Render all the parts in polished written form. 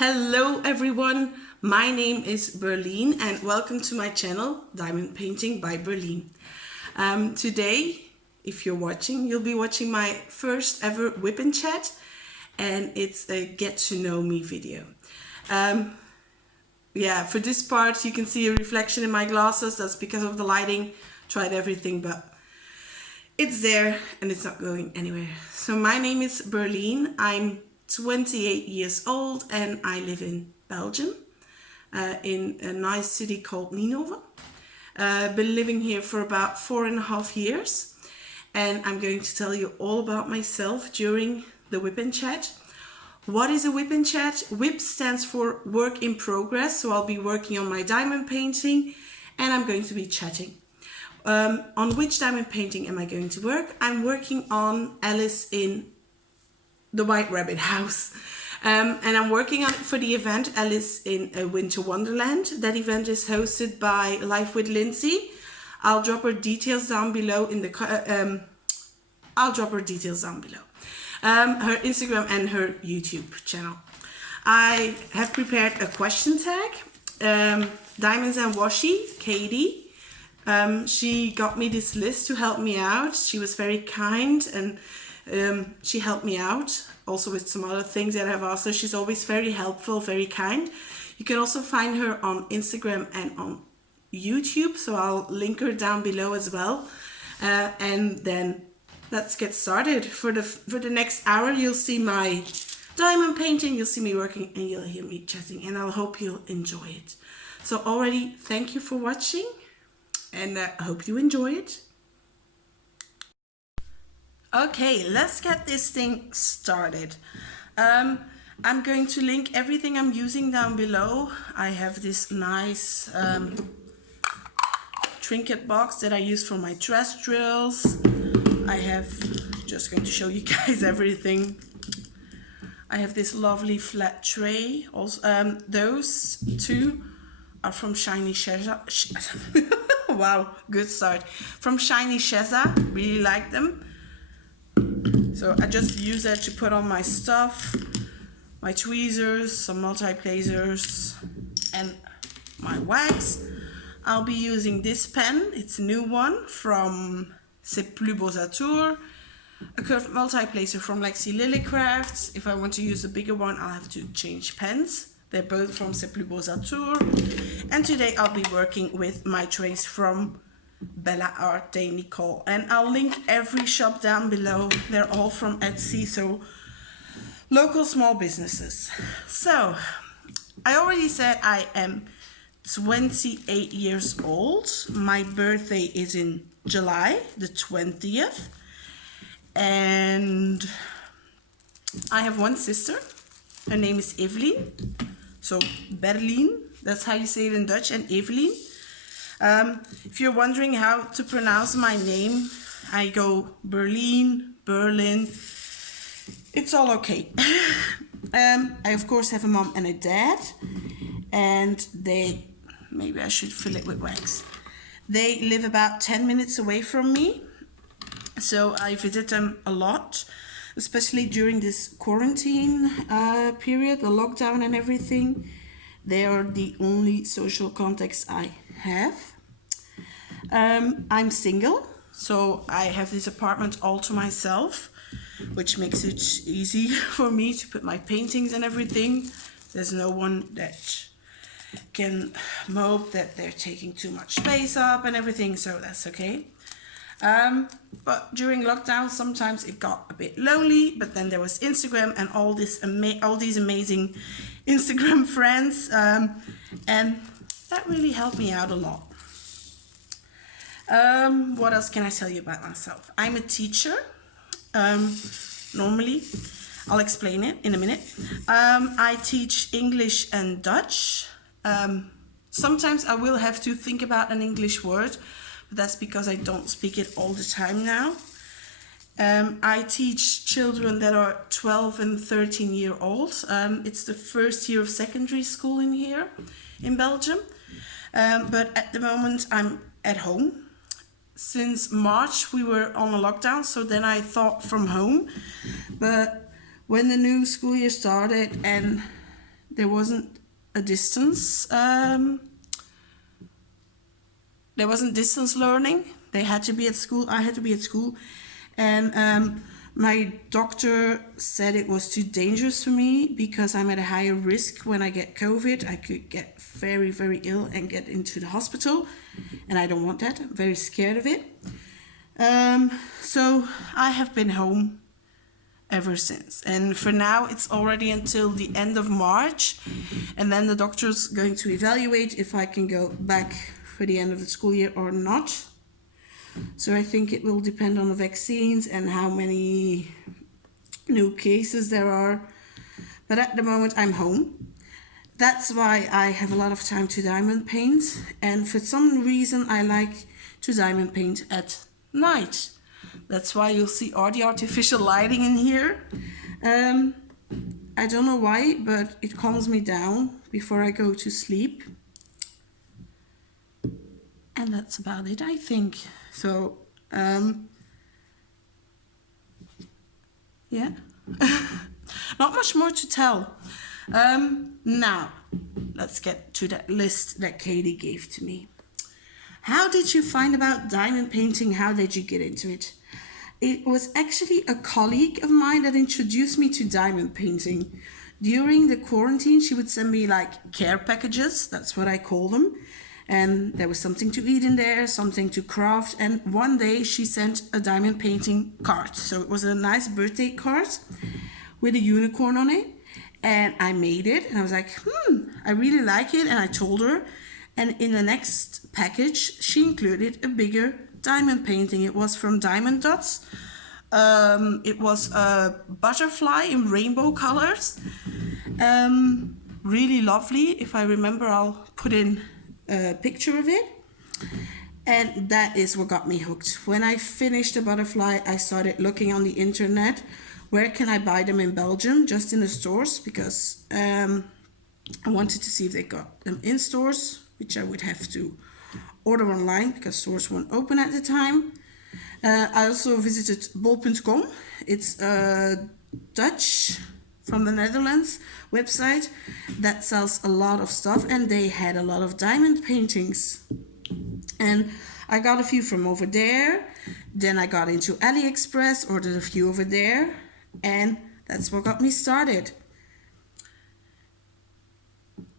Hello everyone, my name is Berlin and welcome to my channel Diamond Painting by Berlin. Today, if you're watching, you'll be watching my first ever WIP and chat, and it's a get to know me video. For this part you can see a reflection in my glasses. That's because of the lighting. Tried everything but it's there and it's not going anywhere. So my name is Berlin. I'm 28 years old and I live in Belgium, in a nice city called Ninove. Been living here for about 4.5 years, and I'm going to tell you all about myself during the WIP and chat. What is a WIP and chat? WIP stands for work in progress, so I'll be working on my diamond painting and I'm going to be chatting. On which diamond painting am I going to work? I'm working on Alice in the White Rabbit House, and I'm working on it for the event Alice in a Winter Wonderland. That event is hosted by Life with Lindsay. I'll drop her details down below in the her Instagram and her YouTube channel. I have prepared a question tag. Diamonds and Washi, Katie, she got me this list to help me out. She was very kind and she helped me out also with some other things that I've asked her. She's always very helpful, very kind. You can also find her on Instagram and on YouTube, so I'll link her down below as well. And then let's get started. For the next hour you'll see my diamond painting, you'll see me working, and you'll hear me chatting, and I hope you'll enjoy it. So already thank you for watching, and I hope you enjoy it. Okay, let's get this thing started. I'm going to link everything I'm using down below. I have this nice trinket box that I use for my dress drills. I have, just going to show you guys everything. I have this lovely flat tray. Also, those two are from Shiny Sheza. Wow, good start. From Shiny Sheza, really like them. So I just use that to put on my stuff, my tweezers, some multi-placers, and my wax. I'll be using this pen. It's a new one from C'est Plus Beaux à Tour. A curved multi-placer from Lexi Lilycrafts. If I want to use a bigger one, I'll have to change pens. They're both from C'est Plus Beaux à Tour. And today I'll be working with my trays from Bella Art de Nicole, and I'll link every shop down below. They're all from Etsy, so local small businesses. So I already said I am 28 years old. My birthday is in July the 20th, and I have one sister. Her name is Evelyn, so Berlin, that's how you say it in Dutch, and Evelyn. If you're wondering how to pronounce my name, I go Berlin, Berlin. It's all okay. I of course have a mom and a dad, and maybe I should fill it with wax. They live about 10 minutes away from me, so I visit them a lot, especially during this quarantine period, the lockdown and everything. They are the only social contacts I have. I'm single, so I have this apartment all to myself, which makes it easy for me to put my paintings and everything. There's no one that can mope that they're taking too much space up and everything, so that's okay. But during lockdown sometimes it got a bit lonely, but then there was Instagram and all these amazing Instagram friends, and that really helped me out a lot. What else can I tell you about myself? I'm a teacher. Normally, I'll explain it in a minute. I teach English and Dutch. Sometimes I will have to think about an English word, but that's because I don't speak it all the time now. I teach children that are 12 and 13 years old. It's the first year of secondary school in here in Belgium. But at the moment I'm at home. Since March we were on a lockdown, so then I taught from home. But when the new school year started and there wasn't a distance. There wasn't distance learning. They had to be at school. I had to be at school, and my doctor said it was too dangerous for me because I'm at a higher risk when I get COVID. I could get very, very ill and get into the hospital, and I don't want that. I'm very scared of it. So I have been home ever since. And for now, it's already until the end of March. And then the doctor's going to evaluate if I can go back for the end of the school year or not. So I think it will depend on the vaccines and how many new cases there are. But at the moment, I'm home. That's why I have a lot of time to diamond paint. And for some reason, I like to diamond paint at night. That's why you'll see all the artificial lighting in here. I don't know why, but it calms me down before I go to sleep. And that's about it, I think. So, yeah, not much more to tell. Now, let's get to that list that Katie gave to me. How did you find about diamond painting? How did you get into it? It was actually a colleague of mine that introduced me to diamond painting. During the quarantine, she would send me like care packages, that's what I call them. And there was something to eat in there, something to craft. And one day she sent a diamond painting card. So it was a nice birthday card with a unicorn on it. And I made it and I was like, I really like it. And I told her. And in the next package, she included a bigger diamond painting. It was from Diamond Dots. It was a butterfly in rainbow colors. Really lovely. If I remember, I'll put in a picture of it. And that is what got me hooked. When I finished the butterfly, I started looking on the internet. Where can I buy them in Belgium? Just in the stores, because I wanted to see if they got them in stores, which I would have to order online because stores weren't open at the time. I also visited bol.com. It's a Dutch, from the Netherlands, website that sells a lot of stuff, and they had a lot of diamond paintings. And I got a few from over there. Then I got into AliExpress, ordered a few over there, and that's what got me started.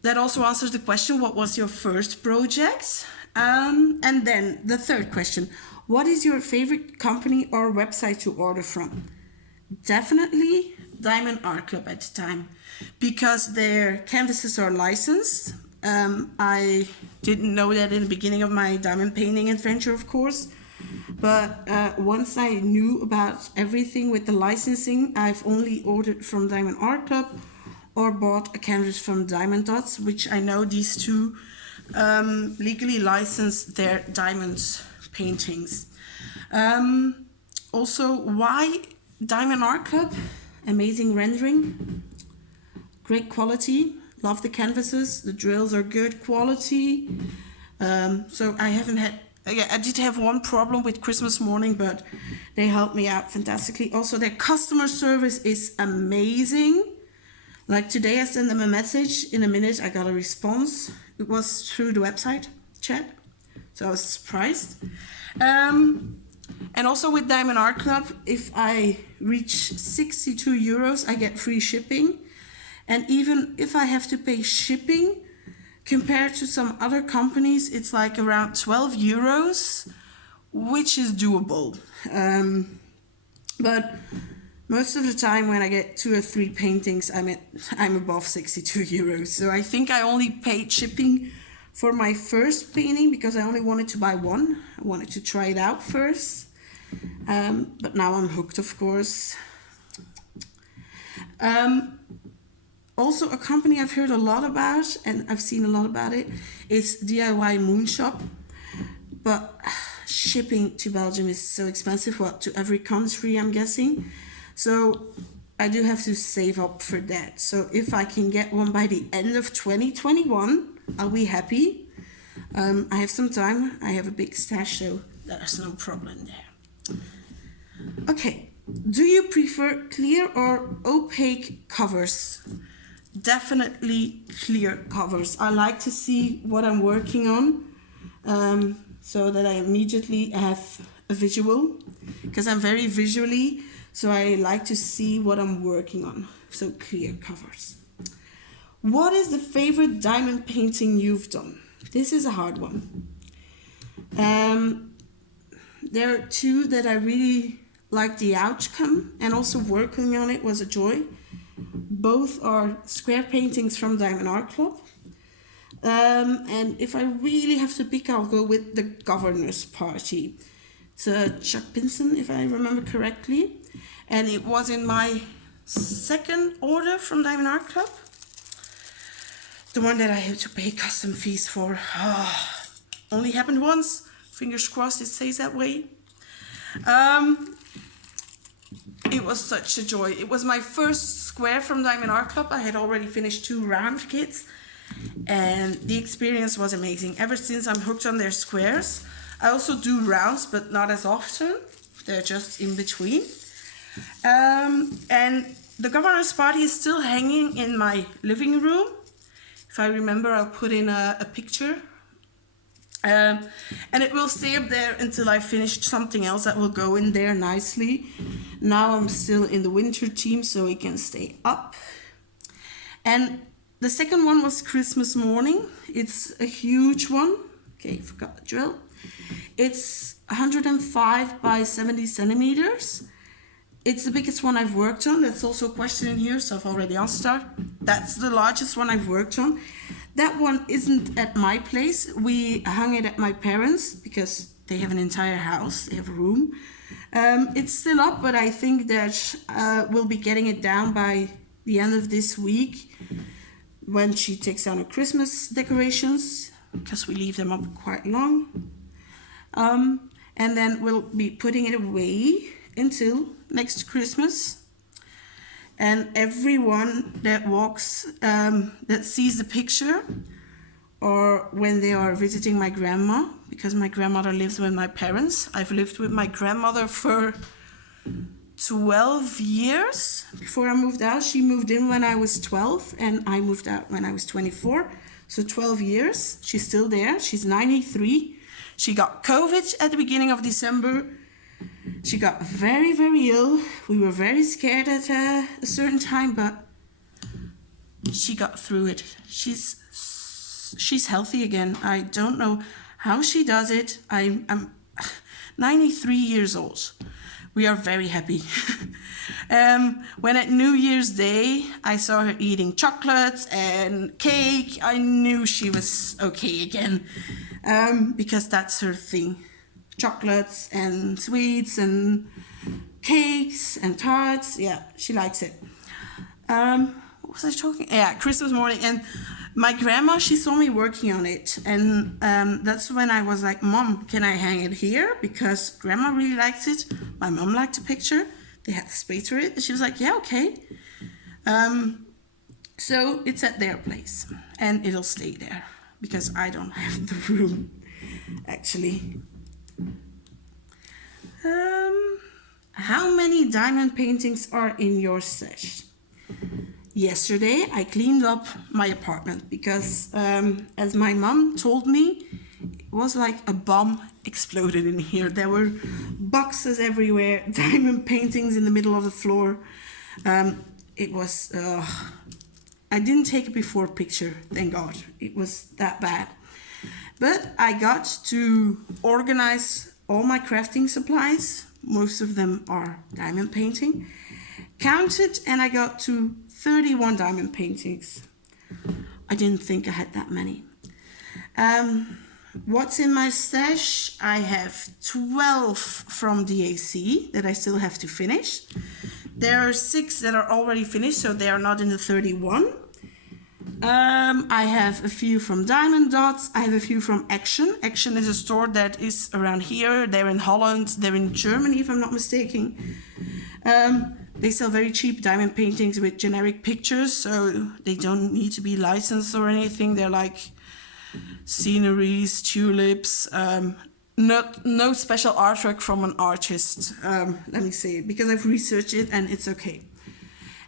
That also answers the question, what was your first project? And then the third question, what is your favorite company or website to order from? Definitely Diamond Art Club at the time, because their canvases are licensed. I didn't know that in the beginning of my diamond painting adventure, of course. But once I knew about everything with the licensing, I've only ordered from Diamond Art Club or bought a canvas from Diamond Dots, which I know these two legally license their diamond paintings. Also, why Diamond Art Club? Amazing rendering, great quality, love the canvases, the drills are good quality. So I haven't had, I did have one problem with Christmas morning, but they helped me out fantastically. Also, their customer service is amazing. Like today, I sent them a message. In a minute, I got a response. It was through the website chat, so I was surprised. And also with Diamond Art Club, if I reach 62 euros, I get free shipping. And even if I have to pay shipping, compared to some other companies, it's like around 12 euros, which is doable. But most of the time when I get 2 or 3 paintings, I'm above 62 euros. So I think I only paid shipping for my first painting because I only wanted to buy one. I wanted to try it out first. But now I'm hooked, of course. Also, a company I've heard a lot about, and I've seen a lot about it, is DIY Moonshop. But shipping to Belgium is so expensive, to every country, I'm guessing. So I do have to save up for that. So if I can get one by the end of 2021, I'll be happy. I have some time. I have a big stash, so there's no problem there. Okay, do you prefer clear or opaque covers? definitely clear covers. I like to see what I'm working on, so that I immediately have a visual, because I'm very visually, so I like to see what I'm working on. So clear covers. What is the favorite diamond painting you've done? This is a hard one. There are two that I really like the outcome, and also working on it was a joy. Both are square paintings from Diamond Art Club. And if I really have to pick, I'll go with the Governor's Party. It's Chuck Pinson, if I remember correctly. And it was in my second order from Diamond Art Club. The one that I had to pay custom fees for. Only happened once. Fingers crossed it stays that way. It was such a joy. It was my first square from Diamond Art Club. I had already finished 2 round kits, and the experience was amazing. Ever since I'm hooked on their squares. I also do rounds, but not as often. They're just in between. And the Governor's Party is still hanging in my living room. If I remember, I'll put in a picture. And it will stay up there until I finish something else that will go in there nicely. Now I'm still in the winter theme, so it can stay up. And the second one was Christmas morning. It's a huge one. Okay, forgot the drill. It's 105 by 70 centimeters. It's the biggest one I've worked on. That's also a question in here, so I've already answered that. That's the largest one I've worked on. That one isn't at my place. We hung it at my parents' because they have an entire house. They have a room. It's still up, but I think that we'll be getting it down by the end of this week when she takes down her Christmas decorations, because we leave them up quite long. And then we'll be putting it away until next Christmas. And everyone that walks, that sees the picture, or when they are visiting my grandma, because my grandmother lives with my parents. I've lived with my grandmother for 12 years before I moved out. She moved in when I was 12, and I moved out when I was 24. So 12 years. She's still there. She's 93. She got COVID at the beginning of December. She got very, very ill. We were very scared at a certain time, but she got through it. She's healthy again. I don't know how she does it. I'm 93 years old. We are very happy. When at New Year's Day, I saw her eating chocolates and cake, I knew she was okay again, because that's her thing. Chocolates and sweets and cakes and tarts. Yeah, she likes it. What was I talking? Yeah, Christmas morning. And my grandma, she saw me working on it. And that's when I was like, Mom, can I hang it here? Because Grandma really likes it. My mom liked the picture. They had the space for it. And she was like, yeah, okay. So it's at their place. And it'll stay there. Because I don't have the room, actually. How many diamond paintings are in your stash? Yesterday I cleaned up my apartment because as my mom told me, it was like a bomb exploded in here. There were boxes everywhere, diamond paintings in the middle of the floor. It was I didn't take a before picture, thank God. It was that bad. But I got to organize all my crafting supplies. Most of them are diamond painting. Counted, and I got to 31 diamond paintings. I didn't think I had that many. What's in my stash? I have 12 from DAC that I still have to finish. There are 6 that are already finished, so they are not in the 31. I have a few from Diamond Dots. I have a few from Action. Action is a store that is around here. They're in Holland. They're in Germany, if I'm not mistaken. They sell very cheap diamond paintings with generic pictures, so they don't need to be licensed or anything. They're like sceneries, tulips, no special artwork from an artist. Let me say it, because I've researched it and it's okay.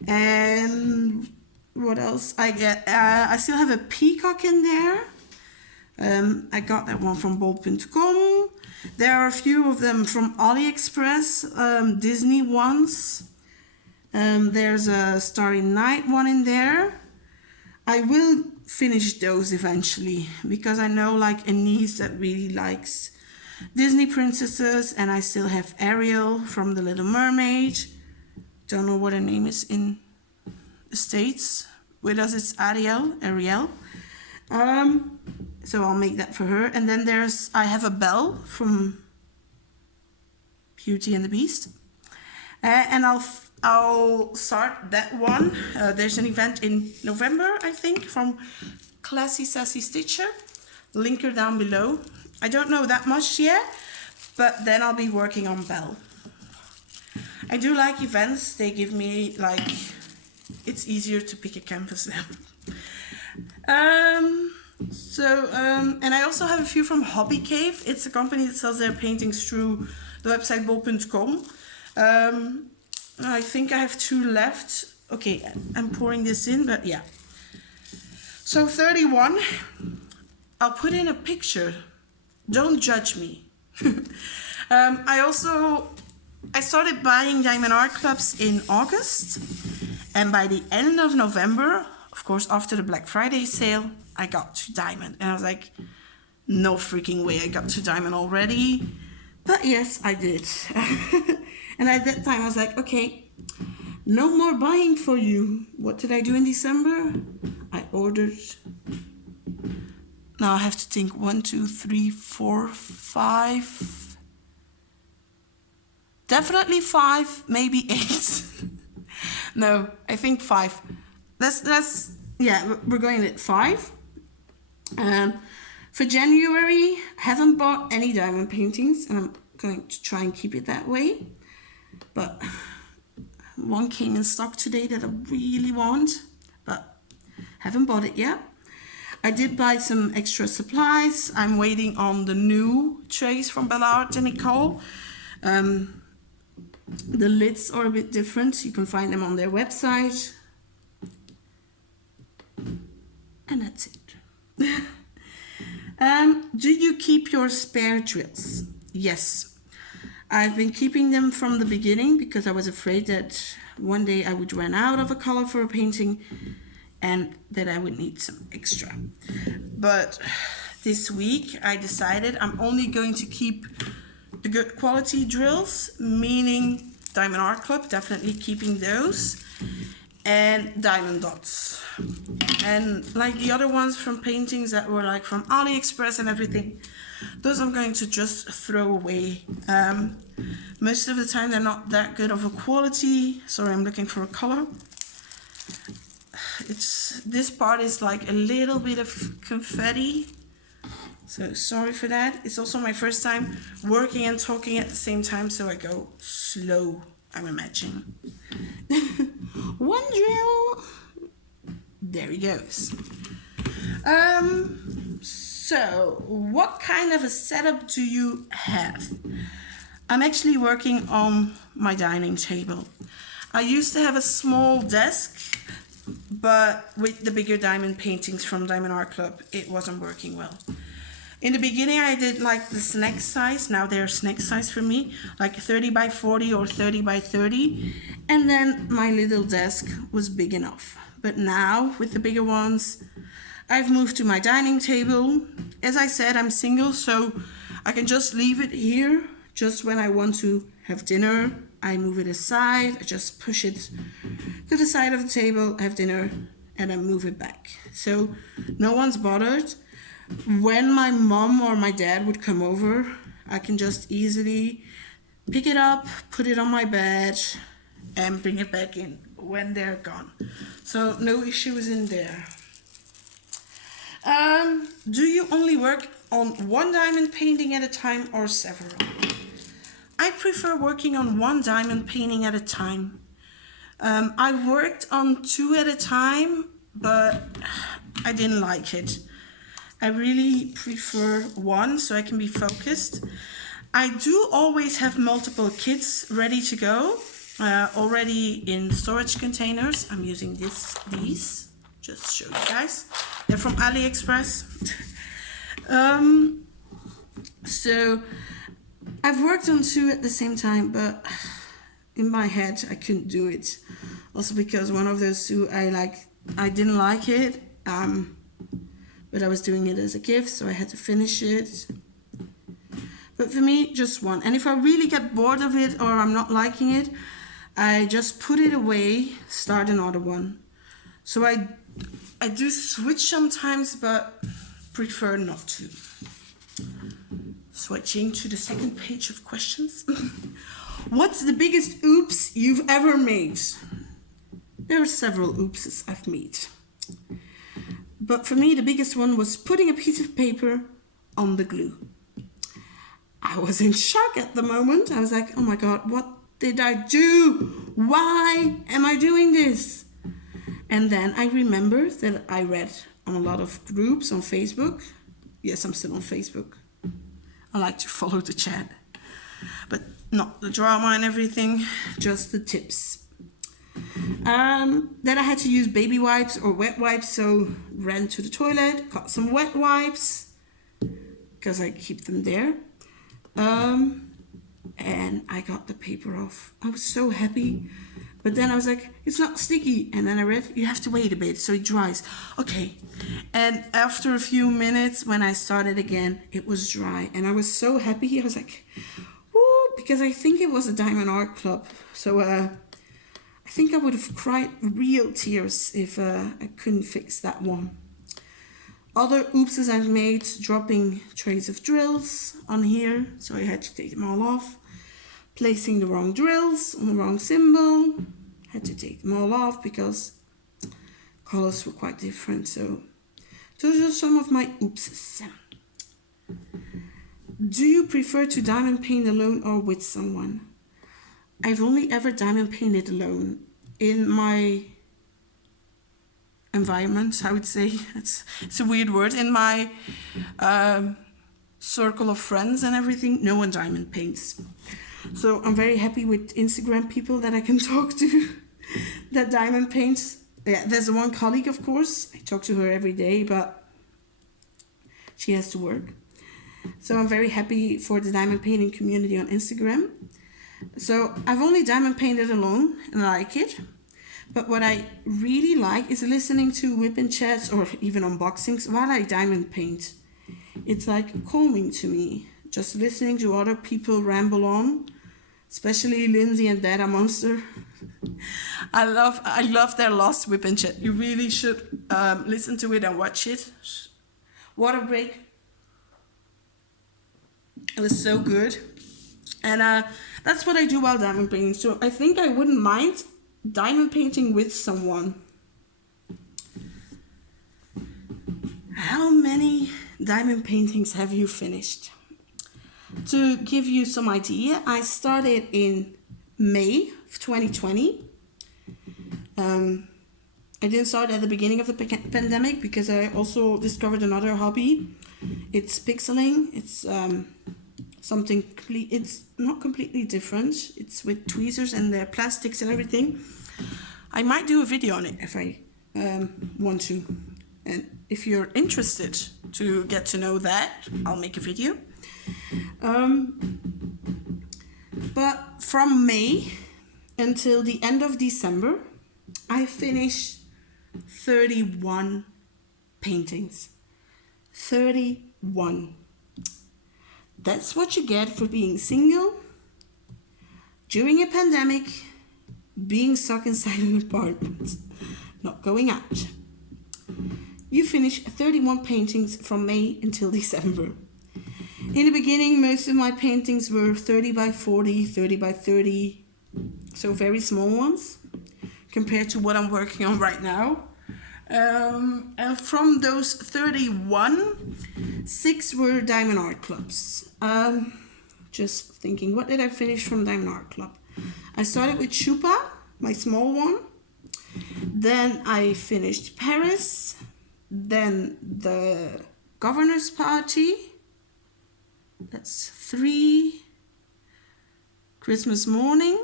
And what else? I still have a peacock in there. I got that one from bol.com. There are a few of them from AliExpress, Disney ones. There's a Starry Night one in there. I will finish those eventually because I know like a niece that really likes Disney princesses, and I still have Ariel from The Little Mermaid. Don't know what her name is in the States. With us it's Ariel. So I'll make that for her. And then I have a Belle from Beauty and the Beast. And I'll start that one. There's an event in November, I think, from Classy Sassy Stitcher. Link her down below. I don't know that much yet, but then I'll be working on Belle. I do like events. They give me like, it's easier to pick a canvas then. And I also have a few from Hobby Cave. It's a company that sells their paintings through the website bol.com. I think I have 2 left. Okay, I'm pouring this in, but yeah. So 31, I'll put in a picture. Don't judge me. I started buying diamond art clubs in August, and by the end of November, of course, after the Black Friday sale, I got to diamond. And I was like, no freaking way I got to diamond already. But yes, I did. And at that time, I was like, okay, no more buying for you. What did I do in December? I ordered... Now I have to think 1, 2, 3, 4, 5. Definitely 5, maybe 8. No, I think 5. Yeah, we're going at 5. For January, I haven't bought any diamond paintings, and I'm going to try and keep it that way. But one came in stock today that I really want, but haven't bought it yet. I did buy some extra supplies. I'm waiting on the new trays from Bella Art and Nicole. The lids are a bit different. You can find them on their website. And that's it. Do you keep your spare drills? Yes. I've been keeping them from the beginning because I was afraid that one day I would run out of a color for a painting and that I would need some extra. But this week I decided I'm only going to keep the good quality drills, meaning Diamond Art Club, definitely keeping those, and diamond dots. And like the other ones from paintings that were like from AliExpress and everything, those I'm going to just throw away. Most of the time they're not that good of a quality. Sorry, I'm looking for a color. This part is like a little bit of confetti, so sorry for that. It's also my first time working and talking at the same time, so I go slow, I'm imagining. One drill. There he goes. So what kind of a setup do you have? I'm actually working on my dining table. I used to have a small desk, but with the bigger diamond paintings from Diamond Art Club, it wasn't working well. In the beginning, I did like the snack size. Now they're snack size for me, like 30 by 40 or 30 by 30. And then my little desk was big enough. But now, with the bigger ones, I've moved to my dining table. As I said, I'm single, so I can just leave it here. Just when I want to have dinner, I move it aside. I just push it to the side of the table, have dinner, and I move it back. So no one's bothered. When my mom or my dad would come over, I can just easily pick it up, put it on my bed, and bring it back in when they're gone. So no issues in there. Do you only work on one diamond painting at a time or several? I prefer working on one diamond painting at a time. I worked on 2 at a time, but I didn't like it. I really prefer one so I can be focused. I do always have multiple kits ready to go. already in storage containers. I'm using these, just to show you guys. They're from AliExpress. So I've worked on 2 at the same time, but in my head I couldn't do it. Also because one of those 2 I didn't like it, but I was doing it as a gift, so I had to finish it. But for me, just one. And if I really get bored of it or I'm not liking it, I just put it away, start another one. So I do switch sometimes, but prefer not to. Switching to the second page of questions. What's the biggest oops you've ever made? There are several oopses I've made. But for me, the biggest one was putting a piece of paper on the glue. I was in shock at the moment. I was like, oh my God, what did I do? Why am I doing this? And then I remember that I read on a lot of groups on Facebook. Yes, I'm still on Facebook. I like to follow the chat, but not the drama and everything, just the tips. Then I had to use baby wipes or wet wipes, so ran to the toilet, got some wet wipes, because I keep them there. And I got the paper off. I was so happy. But then I was like, it's not sticky. And then I read, you have to wait a bit so it dries. Okay. And after a few minutes, when I started again, it was dry. And I was so happy. I was like, woo, because I think it was a Diamond Art Club. So I think I would have cried real tears if I couldn't fix that one. Other oopses I've made, dropping trays of drills on here. So I had to take them all off. Placing the wrong drills on the wrong symbol. Had to take them all off because colors were quite different. So those are some of my oopses. Do you prefer to diamond paint alone or with someone? I've only ever diamond painted alone. In my environment, I would say. It's a weird word. In my circle of friends and everything, no one diamond paints. So I'm very happy with Instagram people that I can talk to that diamond paints. Yeah, there's one colleague, of course. I talk to her every day, but she has to work. So I'm very happy for the diamond painting community on Instagram. So I've only diamond painted alone and I like it. But what I really like is listening to WIP and chats or even unboxings while I diamond paint. It's like calming to me. Just listening to other people ramble on, especially Lindsay and Data Monster. I love their last WIP and chat. You really should listen to it and watch it. Water break. It was so good. And that's what I do while diamond painting. So I think I wouldn't mind diamond painting with someone. How many diamond paintings have you finished? To give you some idea, I started in May of 2020. I didn't start at the beginning of the pandemic because I also discovered another hobby. It's pixeling. It's something it's not completely different. It's with tweezers and the plastics and everything. I might do a video on it if I want to. And if you're interested to get to know that, I'll make a video. But from May until the end of December, I finished 31 paintings. 31. That's what you get for being single, during a pandemic, being stuck inside an apartment, not going out. You finish 31 paintings from May until December. In the beginning, most of my paintings were 30 by 40, 30 by 30, so very small ones, compared to what I'm working on right now. And from those 31, 6 were Diamond Art Clubs. Just thinking, what did I finish from Diamond Art Club? I started with Chupa, my small one. Then I finished Paris. Then the Governor's Party. That's 3. Christmas Morning.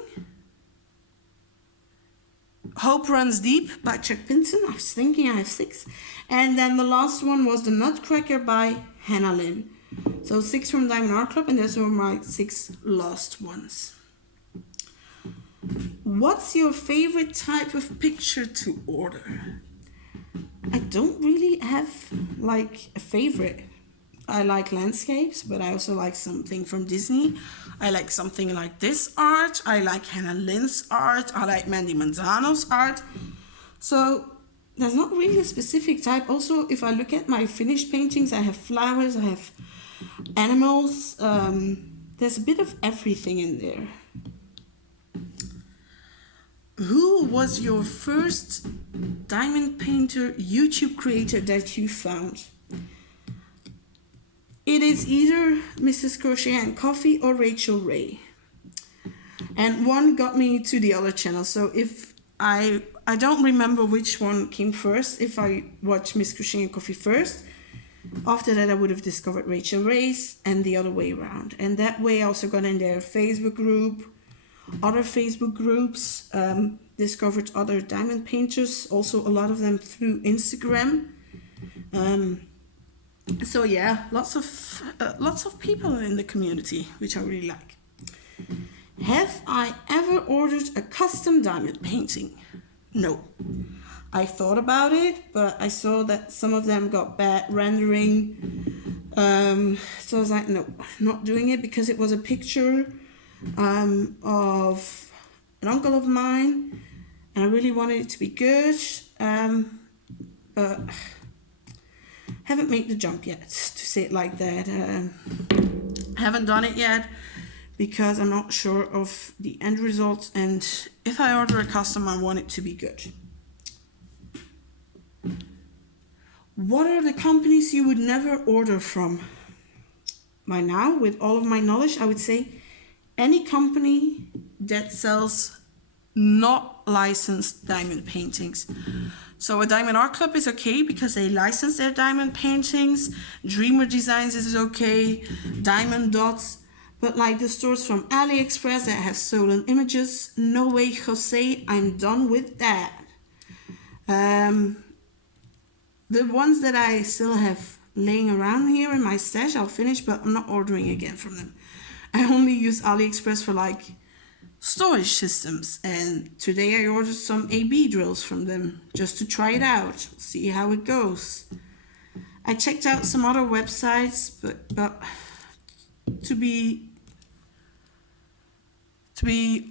Hope Runs Deep by Chuck Pinson. I was thinking I have 6. And then the last one was The Nutcracker by Hannah Lynn. So 6 from Diamond Art Club, and those were my 6 last ones. What's your favorite type of picture to order? I don't really have like a favorite. I like landscapes, but I also like something from Disney. I like something like this art. I like Hannah Lynn's art. I like Mandy Manzano's art. So there's not really a specific type. Also, if I look at my finished paintings, I have flowers, I have animals. There's a bit of everything in there. Who was your first diamond painter YouTube creator that you found? It is either Mrs. Crochet and Coffee or Rachel Ray. And one got me to the other channel. So if I don't remember which one came first. If I watched Miss Crochet and Coffee first, after that I would have discovered Rachel Ray's, and the other way around. And that way I also got in their Facebook group, other Facebook groups, discovered other diamond painters, also a lot of them through Instagram. So yeah, lots of people in the community, which I really like. Have I ever ordered a custom diamond painting? No. I thought about it, but I saw that some of them got bad rendering. So I was like, no, not doing it, because it was a picture of an uncle of mine, and I really wanted it to be good. But haven't made the jump yet, to say it like that. Haven't done it yet because I'm not sure of the end result, and if I order a custom, I want it to be good. What are the companies you would never order from? By now, with all of my knowledge, I would say any company that sells not licensed diamond paintings. So a Diamond Art Club is okay because they license their diamond paintings. Dreamer Designs is okay. Diamond Dots. But like the stores from AliExpress that have stolen images, no way, Jose, I'm done with that. The ones that I still have laying around here in my stash, I'll finish, but I'm not ordering again from them. I only use AliExpress for like storage systems, and today I ordered some AB drills from them just to try it out, see how it goes. I checked out some other websites, but to be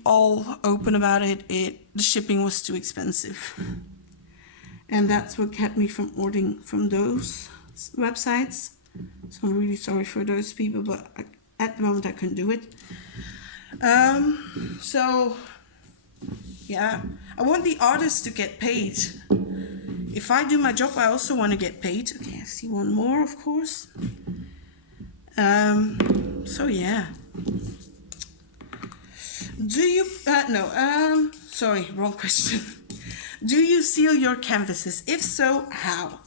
all open about it, the shipping was too expensive, and that's what kept me from ordering from those websites. So I'm really sorry for those people, but at the moment I couldn't do it. So yeah, I want the artists to get paid. If I do my job, I also want to get paid. Okay, I see one more, of course. So yeah. Do you, sorry, wrong question. Do you seal your canvases? If so, how?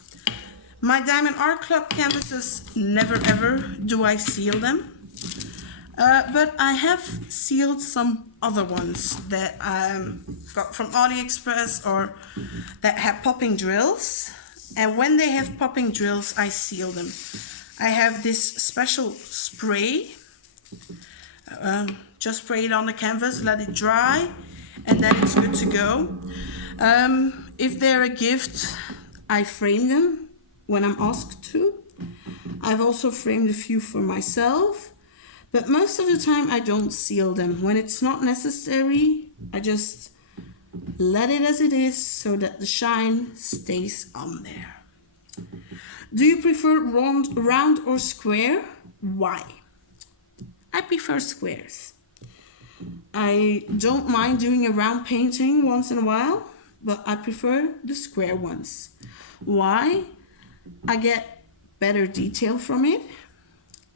My Diamond Art Club canvases, never ever do I seal them. But I have sealed some other ones that I got from AliExpress or that have popping drills. And when they have popping drills, I seal them. I have this special spray. Just spray it on the canvas, let it dry, and then it's good to go. If they're a gift, I frame them when I'm asked to. I've also framed a few for myself. But most of the time I don't seal them. When it's not necessary, I just let it as it is so that the shine stays on there. Do you prefer round or square? Why? I prefer squares. I don't mind doing a round painting once in a while, but I prefer the square ones. Why? I get better detail from it.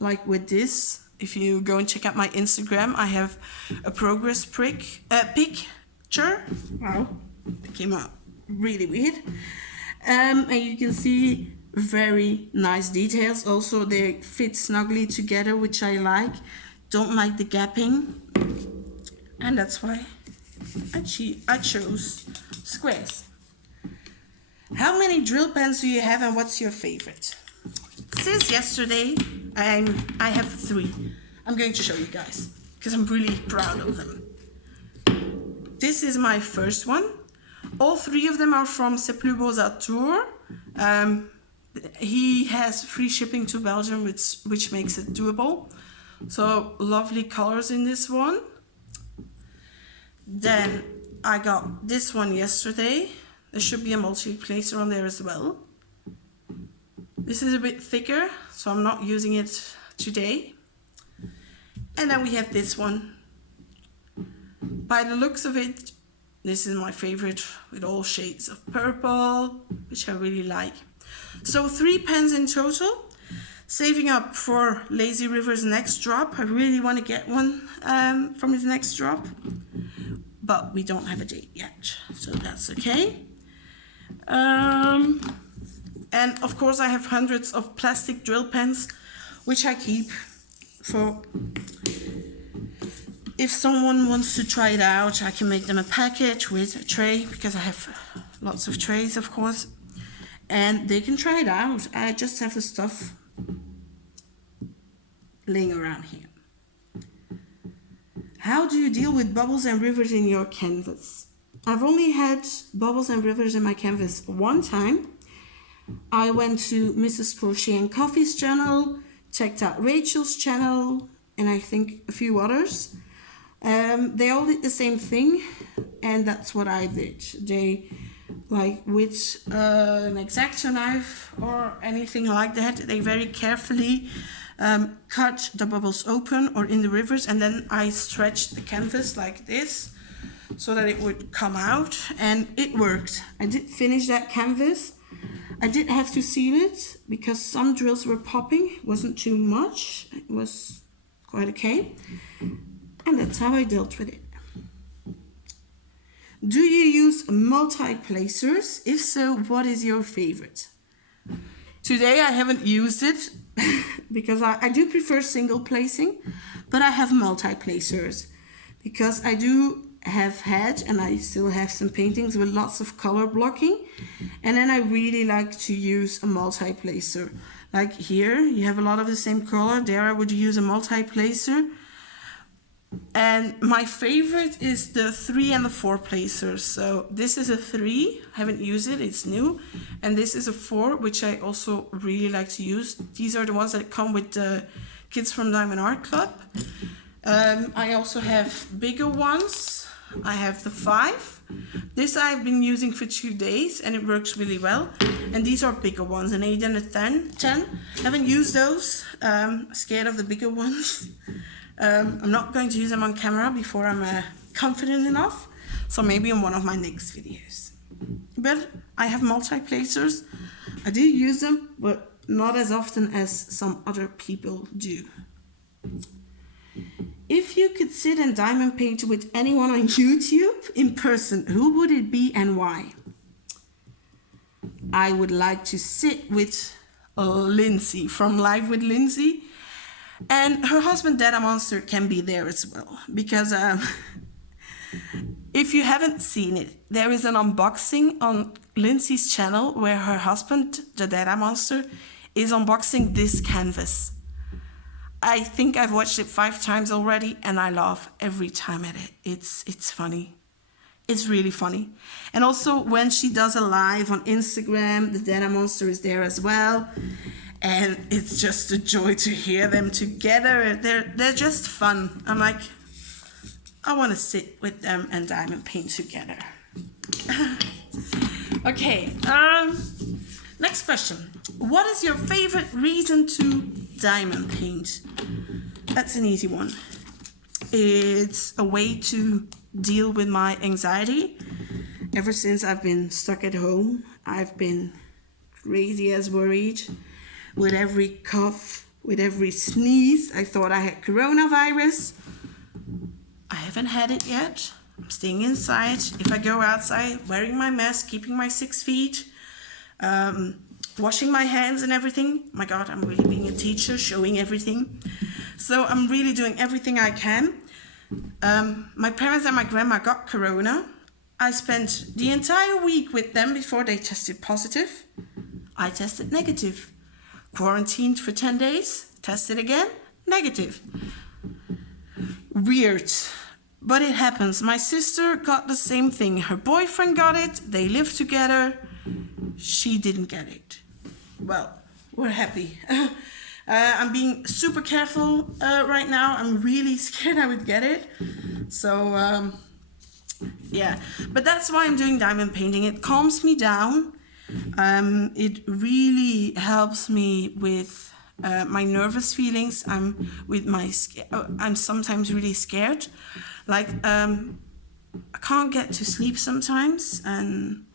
Like with this. If you go and check out my Instagram, I have a progress picture. Wow, that came out really weird. And you can see very nice details. Also, they fit snugly together, which I like. Don't like the gapping. And that's why I chose squares. How many drill pens do you have and what's your favorite? Since yesterday, I have 3. I'm going to show you guys because I'm really proud of them. This is my first one. All 3 of them are from C'est Plus Beaux à Tours. He has free shipping to Belgium, which makes it doable. So lovely colors in this one. Then I got this one yesterday. There should be a multi-placer on there as well. This is a bit thicker, so I'm not using it today. And then we have this one. By the looks of it, this is my favorite with all shades of purple, which I really like. So 3 pens in total. Saving up for Lazy River's next drop. I really want to get one from his next drop. But we don't have a date yet, so that's okay. And of course I have hundreds of plastic drill pens, which I keep for if someone wants to try it out. I can make them a package with a tray, because I have lots of trays, of course, and they can try it out. I just have the stuff laying around here. How do you deal with bubbles and rivers in your canvas? I've only had bubbles and rivers in my canvas one time. I went to Mrs. Crochet and Coffee's channel, checked out Rachel's channel, and I think a few others. They all did the same thing, and that's what I did. They, like with an X-Acto knife or anything like that, they very carefully cut the bubbles open or in the rivers, and then I stretched the canvas like this so that it would come out, and it worked. I did finish that canvas. I did have to seal it because some drills were popping. It wasn't too much, it was quite okay, and that's how I dealt with it. Do you use multi-placers? If so, what is your favorite? Today I haven't used it because I do prefer single placing, but I have multi-placers because I do have had, and I still have some paintings with lots of color blocking, and then I really like to use a multi-placer. Like here, you have a lot of the same color. There I would use a multi-placer. And my favorite is the 3 and the 4 placers. So this is a 3, I haven't used it, it's new. And this is a 4, which I also really like to use. These are the ones that come with the kids from Diamond Art Club. I also have bigger ones. I have the 5. This I've been using for 2 days and it works really well. And these are bigger ones, an 8 and a 10. Haven't used those, scared of the bigger ones. I'm not going to use them on camera before I'm confident enough, so maybe in one of my next videos. But I have multi-placers. I do use them, but not as often as some other people do. If you could sit and diamond paint with anyone on YouTube in person, who would it be and why? I would like to sit with Lindsay from Live with Lindsay. And her husband, Dada Monster, can be there as well. Because if you haven't seen it, there is an unboxing on Lindsay's channel where her husband, the Dada Monster, is unboxing this canvas. I think I've watched it 5 times already, and I laugh every time at it. It's funny. It's really funny. And also when she does a live on Instagram, the Dada Monster is there as well. And it's just a joy to hear them together. They're just fun. I'm like, I want to sit with them and diamond paint together. Okay, next question. What is your favorite reason to diamond paint? That's an easy one. It's a way to deal with my anxiety. Ever since I've been stuck at home, I've been crazy as worried. With every cough, with every sneeze, I thought I had coronavirus. I haven't had it yet. I'm staying inside. If I go outside, wearing my mask, keeping my 6 feet, washing my hands and everything. My God, I'm really being a teacher, showing everything. So I'm really doing everything I can. My parents and my grandma got corona. I spent the entire week with them before they tested positive. I tested negative. Quarantined for 10 days, tested again, negative. Weird, but it happens. My sister got the same thing. Her boyfriend got it, they live together. She didn't get it. Well, we're happy. I'm being super careful right now. I'm really scared I would get it. So, yeah. But that's why I'm doing diamond painting. It calms me down. It really helps me with my nervous feelings. I'm sometimes really scared. Like, I can't get to sleep sometimes. And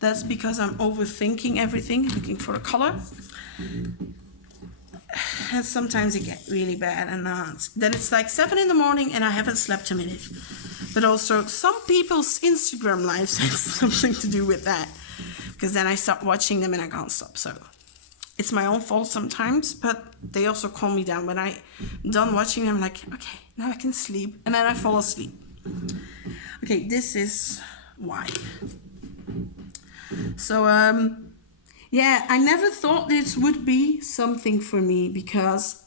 that's because I'm overthinking everything, looking for a color. And sometimes it gets really bad, and then it's like 7 in the morning and I haven't slept a minute. But also some people's Instagram lives have something to do with that, because then I start watching them and I can't stop. So it's my own fault sometimes, but they also calm me down. When I'm done watching them, I'm like, okay, now I can sleep, and then I fall asleep. Okay, this is why. So yeah, I never thought this would be something for me, because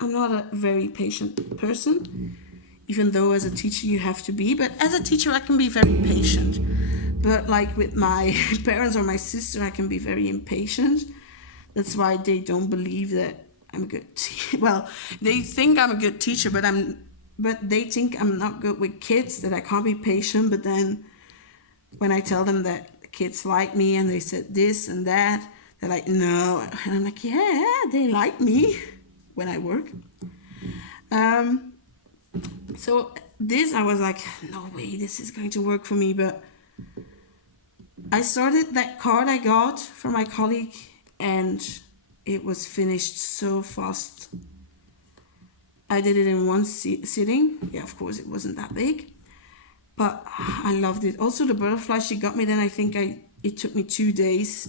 I'm not a very patient person, even though as a teacher you have to be. But as a teacher I can be very patient. But like with my parents or my sister, I can be very impatient. That's why they don't believe that I'm a good teacher. Well, they think I'm a good teacher, but they think I'm not good with kids, that I can't be patient. But then when I tell them that kids like me and they said this and that, they're like, no. And I'm like, yeah, they like me when I work. So this, I was like, no way, this is going to work for me. But I started that card I got from my colleague, and it was finished so fast. I did it in one sitting. Yeah, of course, it wasn't that big. But I loved it. Also, the butterfly she got me, then I think it took me 2 days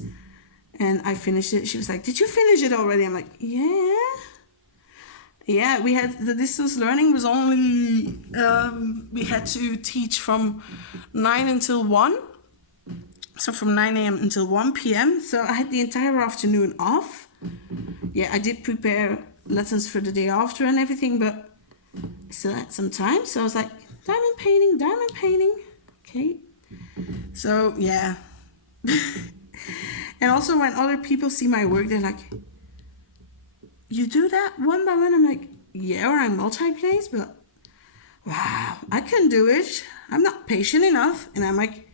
and I finished it. She was like, did you finish it already? I'm like, yeah. Yeah, we had the distance learning was only, we had to teach from 9 until 1. So from 9 a.m. until 1 p.m. So I had the entire afternoon off. Yeah, I did prepare lessons for the day after and everything, but I still had some time. So I was like, diamond painting. Okay. So, yeah. And also when other people see my work, they're like, you do that one by one? I'm like, yeah, or I multi-place, but wow, I can do it. I'm not patient enough. And I'm like,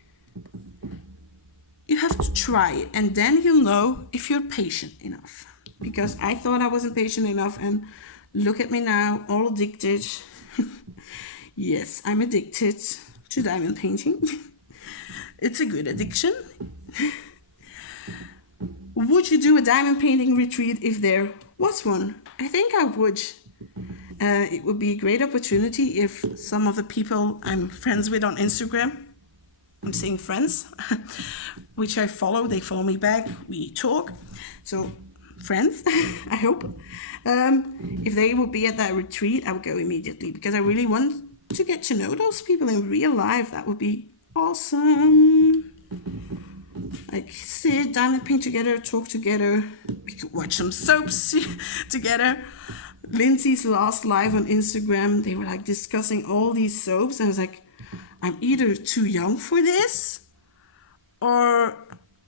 you have to try it, and then you'll know if you're patient enough. Because I thought I wasn't patient enough, and look at me now, all addicted. Yes, I'm addicted to diamond painting. It's a good addiction. Would you do a diamond painting retreat if there was one? I think I would. It would be a great opportunity if some of the people I'm friends with on Instagram, I'm saying friends, which I follow, they follow me back, we talk. So friends, I hope. If they would be at that retreat, I would go immediately, because I really want to get to know those people in real life. That would be awesome. Like sit, diamond paint together, talk together. We could watch some soaps together. Lindsay's last live on Instagram, they were like discussing all these soaps, and I was like, I'm either too young for this, or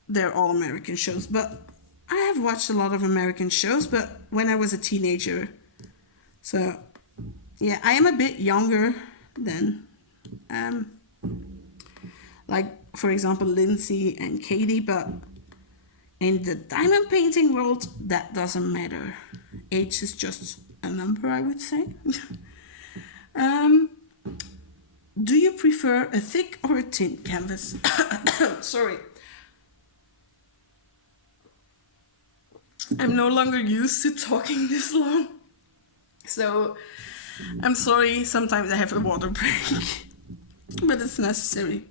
they're all American shows. But I have watched a lot of American shows, but when I was a teenager. So yeah, I am a bit younger than like for example Lindsay and Katie, but in the diamond painting world that doesn't matter. Age is just a number, I would say. Do you prefer a thick or a thin canvas? Sorry. I'm no longer used to talking this long. So I'm sorry, sometimes I have a water break. But it's necessary.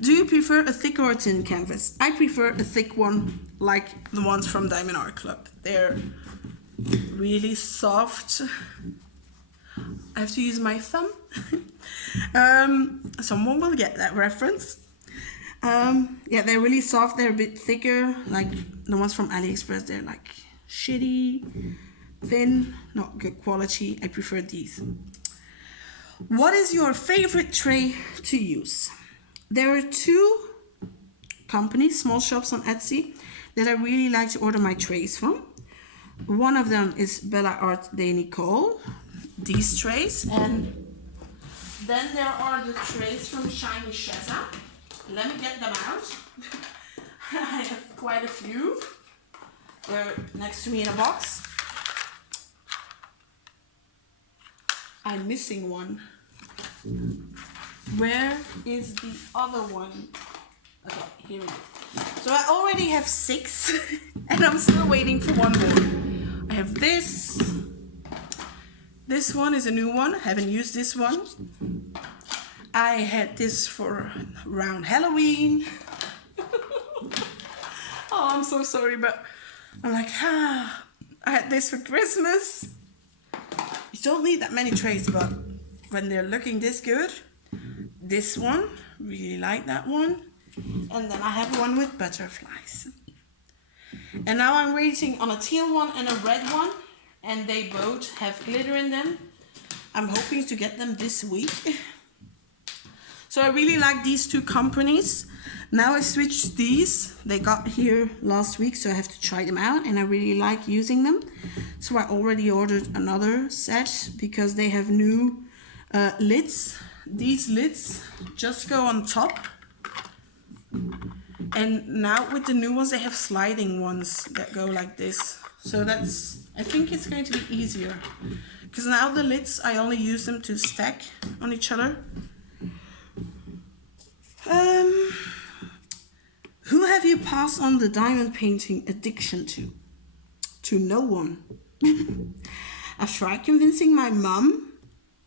Do you prefer a thick or a thin canvas? I prefer a thick one, like the ones from Diamond Art Club. They're really soft. I have to use my thumb Someone will get that reference. Yeah, they're really soft. They're a bit thicker, like the ones from AliExpress. They're like shitty, thin, not good quality. I prefer these. What is your favorite tray to use? There are two companies, small shops on Etsy, that I really like to order my trays from. One of them is Bella Art de Nicole, these trays, and then there are the trays from Shiny Sheza. Let me get them out. I have quite a few. They're next to me in a box. I'm missing one. Where is the other one? Okay, here it is. So I already have 6 and I'm still waiting for one more. I have this. This one is a new one. I haven't used this one. I had this for around Halloween. Oh, I'm so sorry, but I'm like, I had this for Christmas. You don't need that many trays, but when they're looking this good, this one, really like that one. And then I have one with butterflies. And now I'm waiting on a teal one and a red one, and they both have glitter in them. I'm hoping to get them this week. So I really like these two companies. Now I switched these. They got here last week, so I have to try them out, and I really like using them. So I already ordered another set because they have new lids. These lids just go on top. And now with the new ones, they have sliding ones that go like this. So that's, I think it's going to be easier. Because now the lids, I only use them to stack on each other. Who have you passed on the diamond painting addiction to? To no one. I've tried convincing my mum,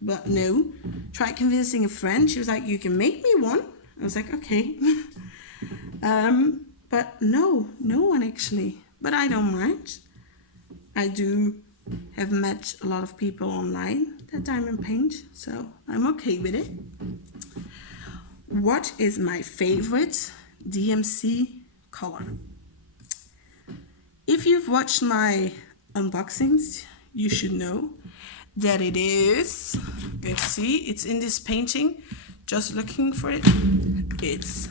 but no. Tried convincing a friend. She was like, you can make me one. I was like, okay. But no one actually. But I don't mind. I do have met a lot of people online that diamond paint, so I'm okay with it. What is my favorite DMC color? If you've watched my unboxings, you should know that it is, going to see, it's in this painting, just looking for it, it's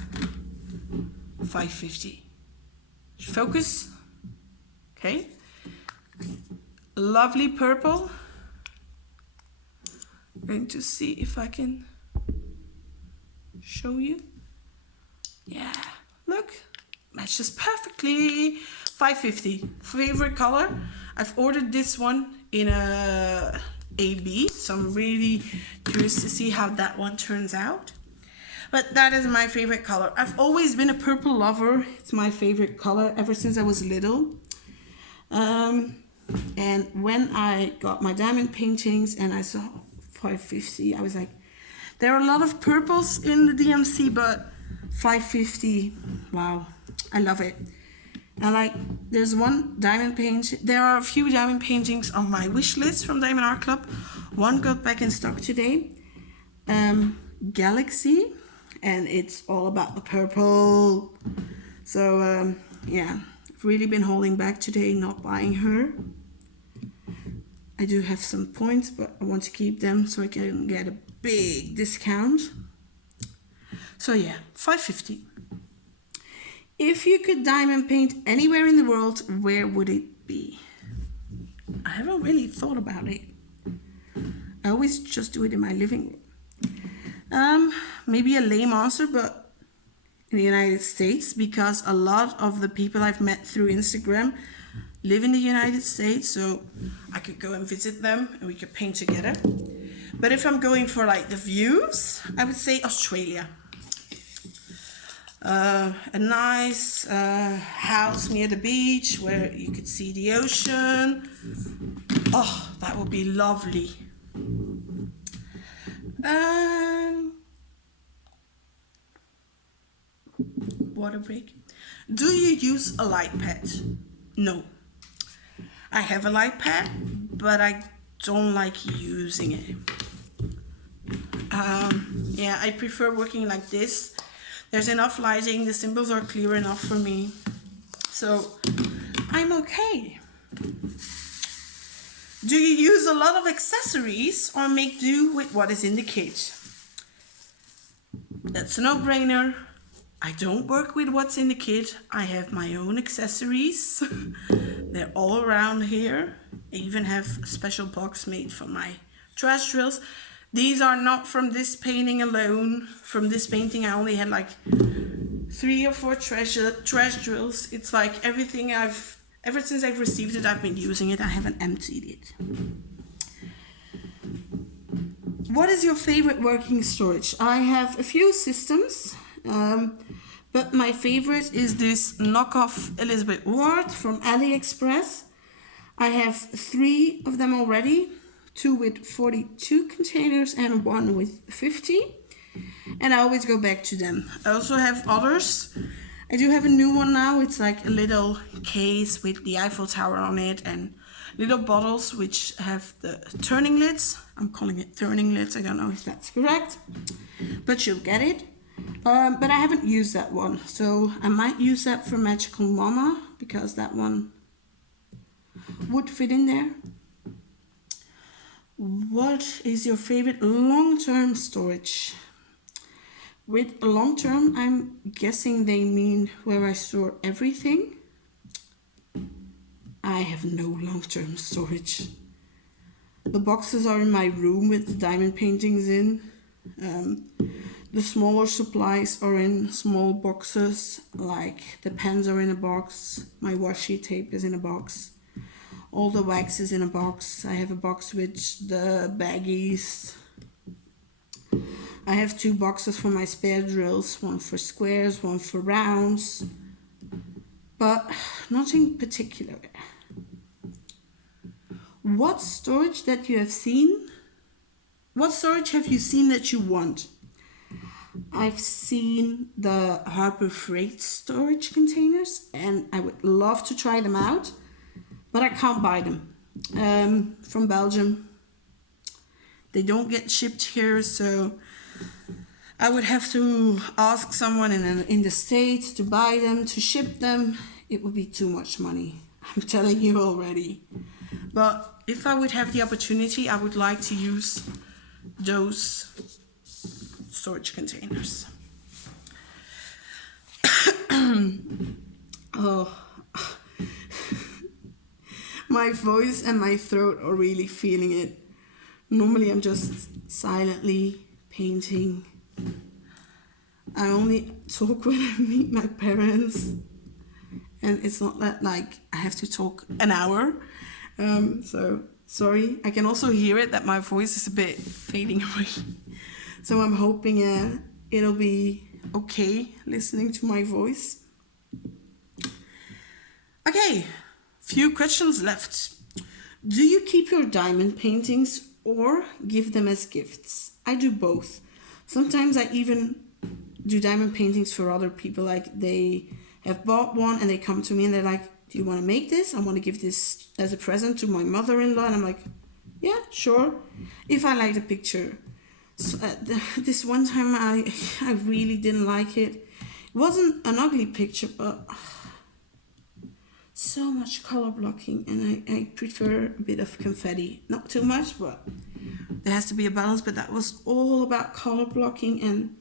550. Focus, okay, lovely purple. I'm going to see if I can show you. Yeah, look, matches perfectly. 550, favorite color. I've ordered this one in a AB, so I'm really curious to see how that one turns out. But that is my favorite color. I've always been a purple lover. It's my favorite color ever since I was little. And when I got my diamond paintings and I saw 550, I was like, there are a lot of purples in the DMC, but 550, wow, I love it. And like, there's one diamond paint. There are a few diamond paintings on my wish list from Diamond Art Club. One got back in stock today, Galaxy, and it's all about the purple. So yeah, I've really been holding back today, not buying her. I do have some points, but I want to keep them so I can get a big discount. So yeah, 550. If you could diamond paint anywhere in the world, where would it be? I haven't really thought about it. I always just do it in my living room. Maybe a lame answer, but in the United States, because a lot of the people I've met through Instagram live in the United States, so I could go and visit them and we could paint together. But if I'm going for like the views, I would say Australia. A nice house near the beach where you could see the ocean. Oh, that would be lovely. Water break. Do you use a light pad? No. I have a light pad, but I don't like using it. Yeah, I prefer working like this. There's enough lighting, the symbols are clear enough for me, so I'm okay. Do you use a lot of accessories or make do with what is in the kit? That's a no-brainer. I don't work with what's in the kit. I have my own accessories. They're all around here. I even have a special box made for my trash drills. These are not from this painting alone. From this painting I only had like 3 or 4 trash drills. It's like everything ever since I've received it, I've been using it. I haven't emptied it. What is your favorite working storage? I have a few systems, but my favorite is this knockoff Elizabeth Ward from AliExpress. I have 3 of them already, 2 with 42 containers and 1 with 50. And I always go back to them. I also have others. I do have a new one now. It's like a little case with the Eiffel Tower on it and little bottles which have the turning lids. I'm calling it turning lids. I don't know if that's correct, but you'll get it. But I haven't used that one, so I might use that for Magical Mama because that one would fit in there. What is your favorite long-term storage? With long-term, I'm guessing they mean where I store everything. I have no long-term storage. The boxes are in my room with the diamond paintings in. The smaller supplies are in small boxes, like the pens are in a box, my washi tape is in a box, all the wax is in a box. I have a box with the baggies. I have 2 boxes for my spare drills, one for squares, one for rounds, but nothing particular. What storage that you have seen? What storage have you seen that you want? I've seen the Harbor Freight storage containers and I would love to try them out, but I can't buy them from Belgium. They don't get shipped here, so I would have to ask someone in the States to buy them, to ship them. It would be too much money, I'm telling you already. But if I would have the opportunity, I would like to use those storage containers. Oh, my voice and my throat are really feeling it. Normally I'm just silently painting. I only talk when I meet my parents, and it's not that like I have to talk an hour. So sorry. I can also hear it that my voice is a bit fading away. So I'm hoping it'll be okay listening to my voice. Okay, few questions left. Do you keep your diamond paintings or give them as gifts? I do both. Sometimes I even do diamond paintings for other people, like they have bought one and they come to me and they're like, do you want to make this? I want to give this as a present to my mother-in-law. And I'm like, yeah, sure, if I like the picture. So, this one time I really didn't like it. It wasn't an ugly picture, but so much color blocking, and I prefer a bit of confetti. Not too much, but there has to be a balance. But that was all about color blocking, and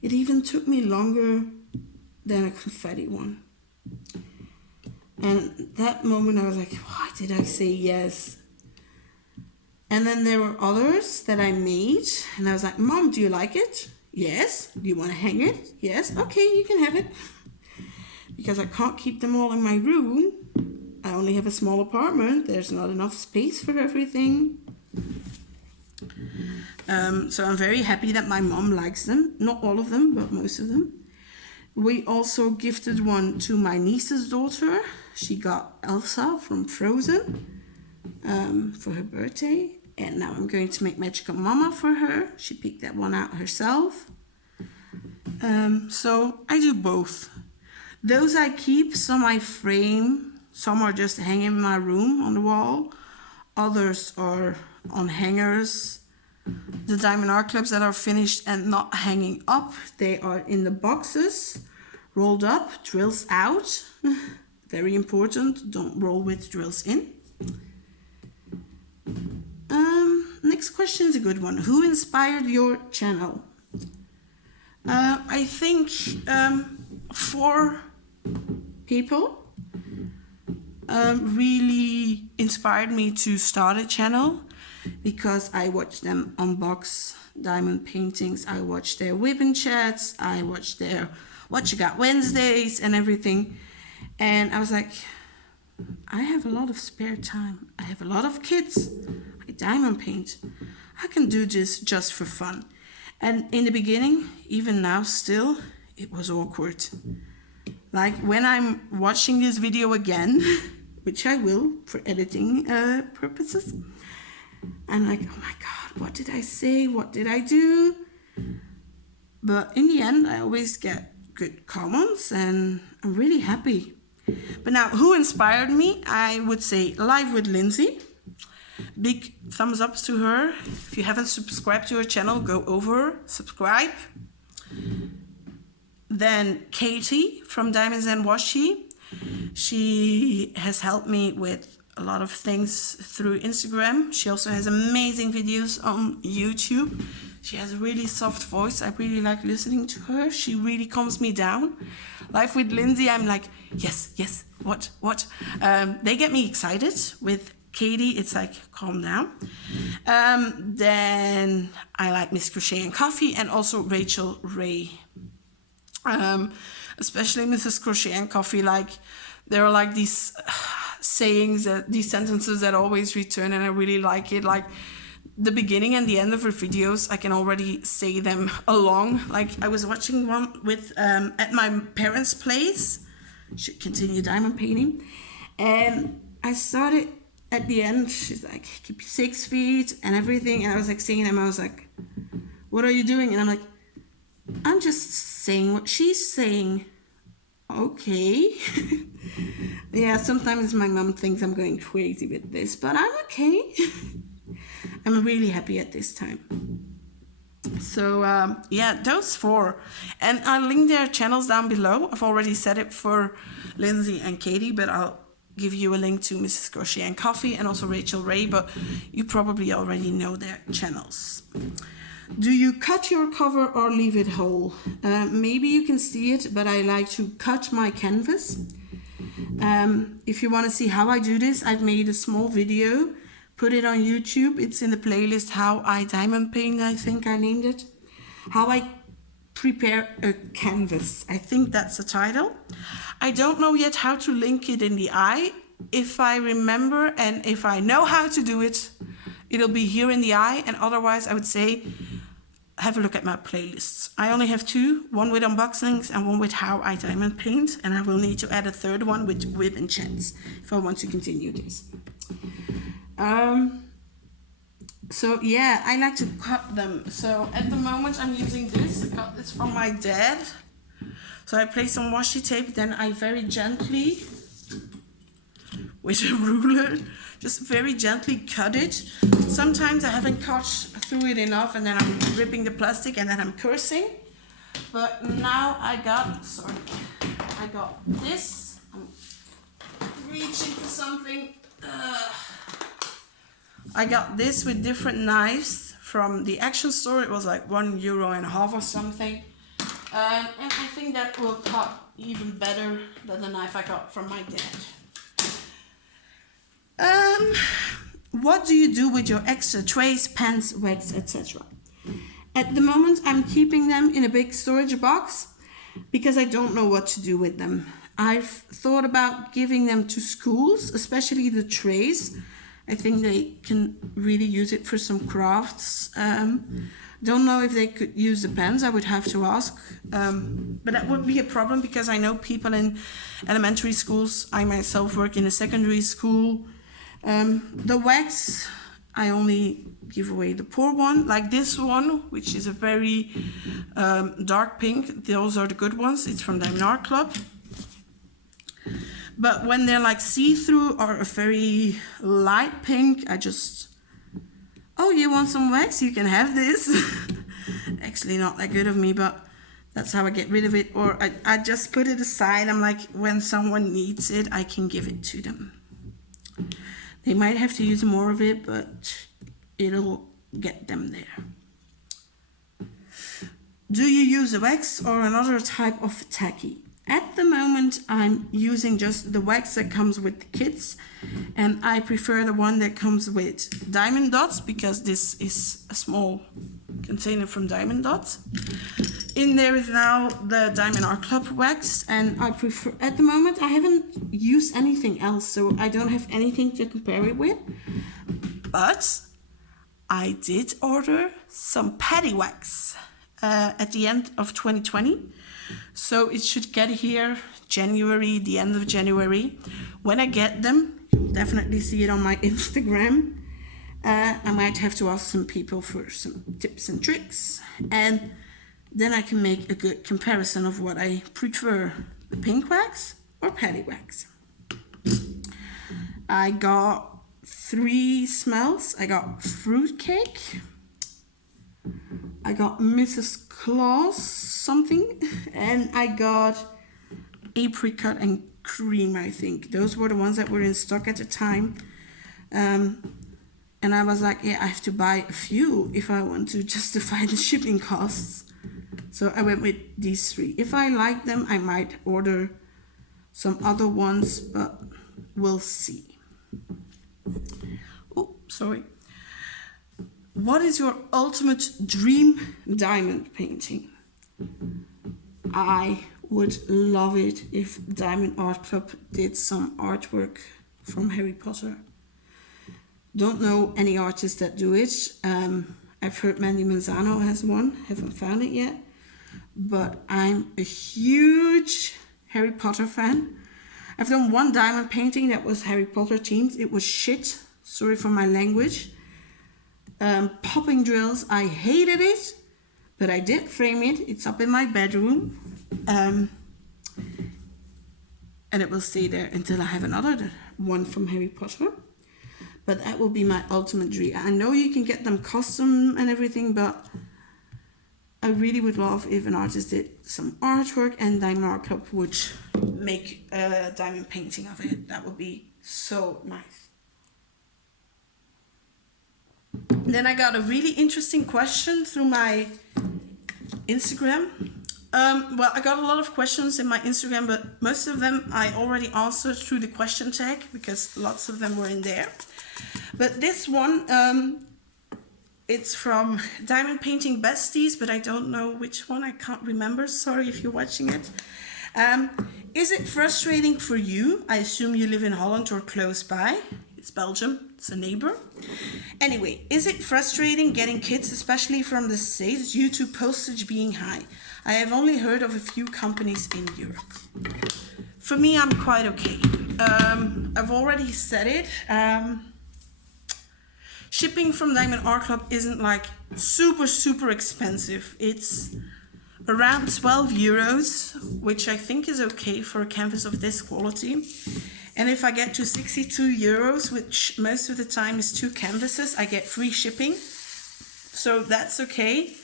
it even took me longer than a confetti one. And that moment I was like, why did I say yes? And then there were others that I made, and I was like, Mom, do you like it? Yes. Do you want to hang it? Yes. Okay, you can have it. Because I can't keep them all in my room. I only have a small apartment. There's not enough space for everything. So I'm very happy that my mom likes them. Not all of them, but most of them. We also gifted one to my niece's daughter. She got Elsa from Frozen for her birthday. And now I'm going to make Magical Mama for her. She picked that one out herself. So I do both. Those I keep, some I frame, some are just hanging in my room on the wall. Others are on hangers. the diamond art clubs that are finished and not hanging up. They are in the boxes, rolled up, drills out. Very important, don't roll with drills in. Next question is a good one. Who inspired your channel? I think 4 people really inspired me to start a channel, because I watched them unbox diamond paintings. I watched their WIP and chats. I watched their What You Got Wednesdays and everything. And I was like, I have a lot of spare time. I have a lot of kids. I diamond paint. I can do this just for fun. And in the beginning, even now still, it was awkward. Like when I'm watching this video again, which I will for editing purposes, I'm like, oh my God, what did I say? What did I do? But in the end, I always get good comments and I'm really happy. But now, who inspired me? I would say Live with Lindsay. Big thumbs up to her. If you haven't subscribed to her channel, go over, subscribe. Then Katie from Diamonds and Washi. She has helped me with a lot of things through Instagram. She also has amazing videos on YouTube. She has a really soft voice. I really like listening to her. She really calms me down. Live with Lindsay, I'm like, yes, what? They get me excited. With Katie, it's like, calm down. Then I like Miss Crochet and Coffee, and also Rachel Ray. Especially Mrs. Crochet and Coffee, like, there are like these sayings, these sentences that always return, and I really like it. Like the beginning and the end of her videos, I can already say them along. Like I was watching one with at my parents' place. Should continue diamond painting, and I started at the end. She's like, keep 6 feet and everything, and I was like saying them. I was like, what are you doing? And I'm like, I'm just saying what she's saying. Okay. Yeah, sometimes my mom thinks I'm going crazy with this, but I'm okay. I'm really happy at this time. So yeah, those 4. And I'll link their channels down below. I've already said it for Lindsay and Katie, but I'll give you a link to Mrs. Crochet and Coffee and also Rachel Ray, but you probably already know their channels. Do you cut your cover or leave it whole? Maybe you can see it, but I like to cut my canvas. If you want to see how I do this, I've made a small video, put it on YouTube. It's in the playlist How I Diamond Paint, I think I named it. How I prepare a canvas. I think that's the title. I don't know yet how to link it in the eye. If I remember and if I know how to do it, it'll be here in the eye, and otherwise I would say have a look at my playlists. I only have 2, one with unboxings and one with how I diamond paint, and I will need to add a 3rd one with WIP and chats if I want to continue this. So yeah, I like to cut them. So at the moment I'm using this. I got this from my dad. So I place some washi tape, then I very gently, with a ruler, just very gently cut it. Sometimes I haven't cut through it enough, and then I'm ripping the plastic, and then I'm cursing. But now I got this. I'm reaching for something. I got this with different knives from the Action store. It was like €1.50 or something. And I think that will cut even better than the knife I got from my dad. What do you do with your extra trays, pens, wax, etc.? At the moment, I'm keeping them in a big storage box because I don't know what to do with them. I've thought about giving them to schools, especially the trays. I think they can really use it for some crafts. Don't know if they could use the pens. I would have to ask. But that would be a problem because I know people in elementary schools. I myself work in a secondary school. The wax, I only give away the poor one, like this one, which is a very dark pink. Those are the good ones. It's from Diamond Art Club. But when they're like see-through or a very light pink, oh, you want some wax? You can have this. Actually not that good of me, but that's how I get rid of it. Or I just put it aside. I'm like, when someone needs it, I can give it to them. They might have to use more of it, but it'll get them there. Do you use a wax or another type of tacky? At the moment, I'm using just the wax that comes with the kits, and I prefer the one that comes with diamond dots because this is a small container from Diamond Dots. In there is now the Diamond Art Club wax, and I prefer, at the moment I haven't used anything else, so I don't have anything to compare it with. But I did order some paddy wax at the end of 2020. So it should get here January, the end of January. When I get them, you'll definitely see it on my Instagram. I might have to ask some people for some tips and tricks, and then I can make a good comparison of what I prefer, the pink wax or paddy wax. I got 3 smells. I got fruitcake, I got Mrs. Claus something, and I got apricot and cream, I think. Those were the ones that were in stock at the time. And I was like, yeah, I have to buy a few if I want to justify the shipping costs. So I went with these 3. If I like them, I might order some other ones, but we'll see. Oh, sorry. What is your ultimate dream diamond painting? I would love it if Diamond Art Club did some artwork from Harry Potter. Don't know any artists that do it. I've heard Mandy Manzano has one, haven't found it yet. But I'm a huge Harry Potter fan. I've done one diamond painting that was Harry Potter themed. It was shit, sorry for my language. Popping drills, I hated it, but I did frame it. It's up in my bedroom. And it will stay there until I have another one from Harry Potter. But that will be my ultimate dream. I know you can get them custom and everything, but I really would love if an artist did some artwork and Diamond Art Club would make a diamond painting of it. That would be so nice. Then I got a really interesting question through my Instagram. Well, I got a lot of questions in my Instagram, but most of them I already answered through the question tag because lots of them were in there. But this one, it's from Diamond Painting Besties, but I don't know which one. I can't remember. Sorry if you're watching it. Is it frustrating for you? I assume you live in Holland or close by. It's Belgium. It's a neighbor. Anyway, is it frustrating getting kits, especially from the States, due to postage being high? I have only heard of a few companies in Europe. For me, I'm quite okay. I've already said it. Shipping from Diamond Art Club isn't like super expensive. It's around 12 euros, which I think is okay for a canvas of this quality. And if I get to 62 euros, which most of the time is 2 canvases, I get free shipping. So that's okay.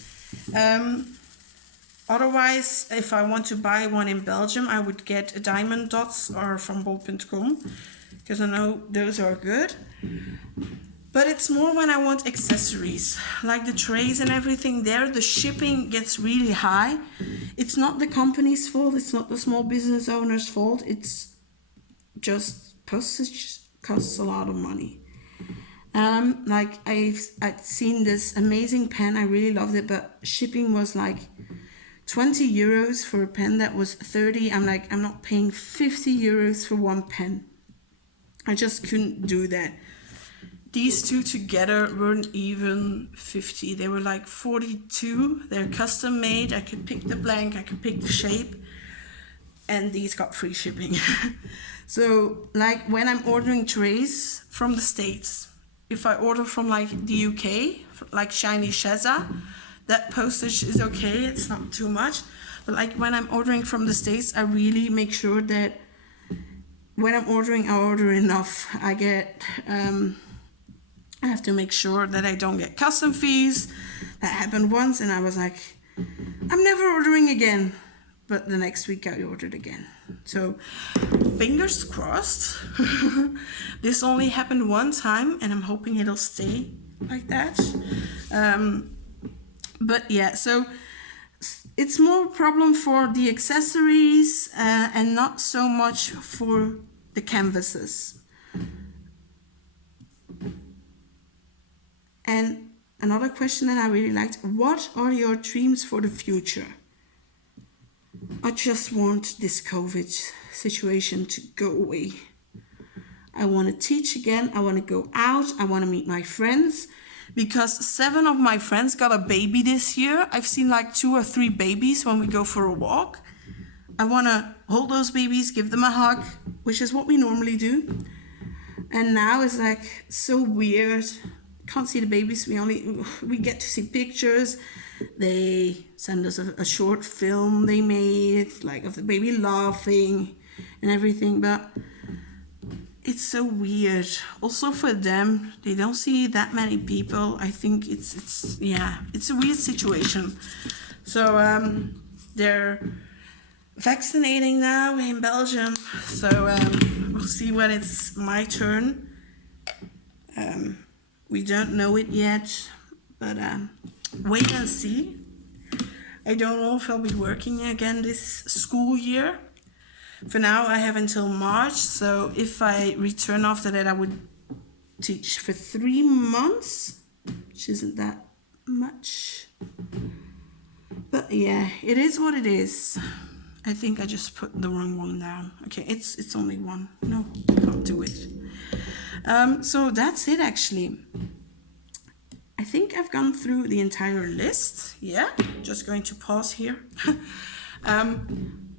Otherwise, if I want to buy one in Belgium, I would get a Diamond Dots or from bol.com, because I know those are good. But it's more when I want accessories, like the trays and everything there, the shipping gets really high. It's not the company's fault, it's not the small business owner's fault, it's just postage costs a lot of money. Like I'd seen this amazing pen, I really loved it, but shipping was like 20 euros for a pen that was 30. I'm like, I'm not paying 50 euros for one pen. I just couldn't do that. These two together weren't even 50. They were like 42. They're custom made. I could pick the blank, I could pick the shape, and these got free shipping. So like when I'm ordering trays from the States, if I order from like the UK, like Shiny Sheza, that postage is okay, it's not too much. But like when I'm ordering from the States, I really make sure that when I'm ordering, I order enough. I I have to make sure that I don't get custom fees. That happened once and I was like, I'm never ordering again. But the next week I ordered again. So fingers crossed. This only happened one time and I'm hoping it'll stay like that. But yeah, so it's more a problem for the accessories and not so much for the canvases. And another question that I really liked, what are your dreams for the future? I just want this COVID situation to go away. I want to teach again. I want to go out. I want to meet my friends. Because 7 of my friends got a baby this year. I've seen like 2 or 3 babies when we go for a walk. I want to hold those babies, give them a hug, which is what we normally do. And now it's like so weird. Can't see the babies. We get to see pictures. They send us a short film they made, like of the baby laughing and everything. But it's so weird. Also for them, they don't see that many people. I think it's a weird situation. So they're vaccinating now in Belgium. So we'll see when it's my turn. We don't know it yet, but wait and see. I don't know if I'll be working again this school year. For now, I have until March, so if I return after that, I would teach for 3 months, which isn't that much. But yeah, it is what it is. I think I just put the wrong one down. Okay, it's only one. No, I can't do it. So that's it actually. I think I've gone through the entire list. Yeah, just going to pause here.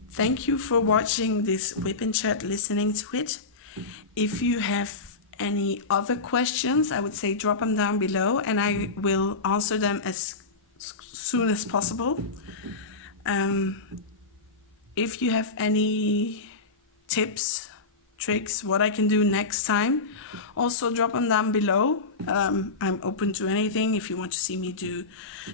Thank you for watching this WIP and chat, listening to it. If you have any other questions, I would say drop them down below and I will answer them as soon as possible. If you have any tips, tricks, what I can do next time, also drop them down below. I'm open to anything. If you want to see me do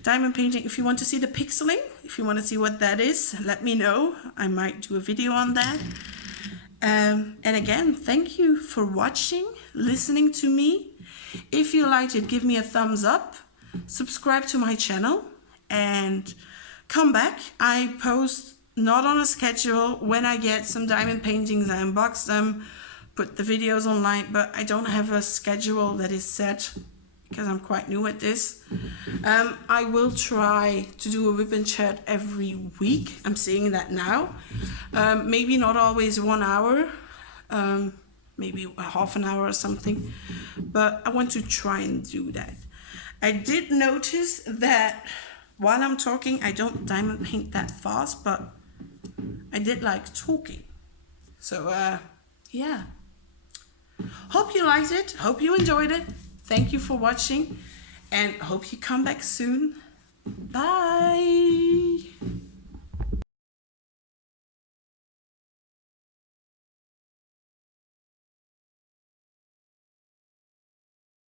diamond painting, if you want to see the pixeling, if you want to see what that is, let me know. I might do a video on that. And again, thank you for watching, listening to me. If you liked it, give me a thumbs up, subscribe to my channel, and come back. I post not on a schedule. When I get some diamond paintings, I unbox them, put the videos online, but I don't have a schedule that is set because I'm quite new at this. I will try to do a WIP and chat every week. I'm seeing that now. Maybe not always 1 hour, maybe a half an hour or something, but I want to try and do that. I did notice that while I'm talking, I don't diamond paint that fast, but I did like talking. So yeah. Hope you liked it. Hope you enjoyed it. Thank you for watching and hope you come back soon. Bye.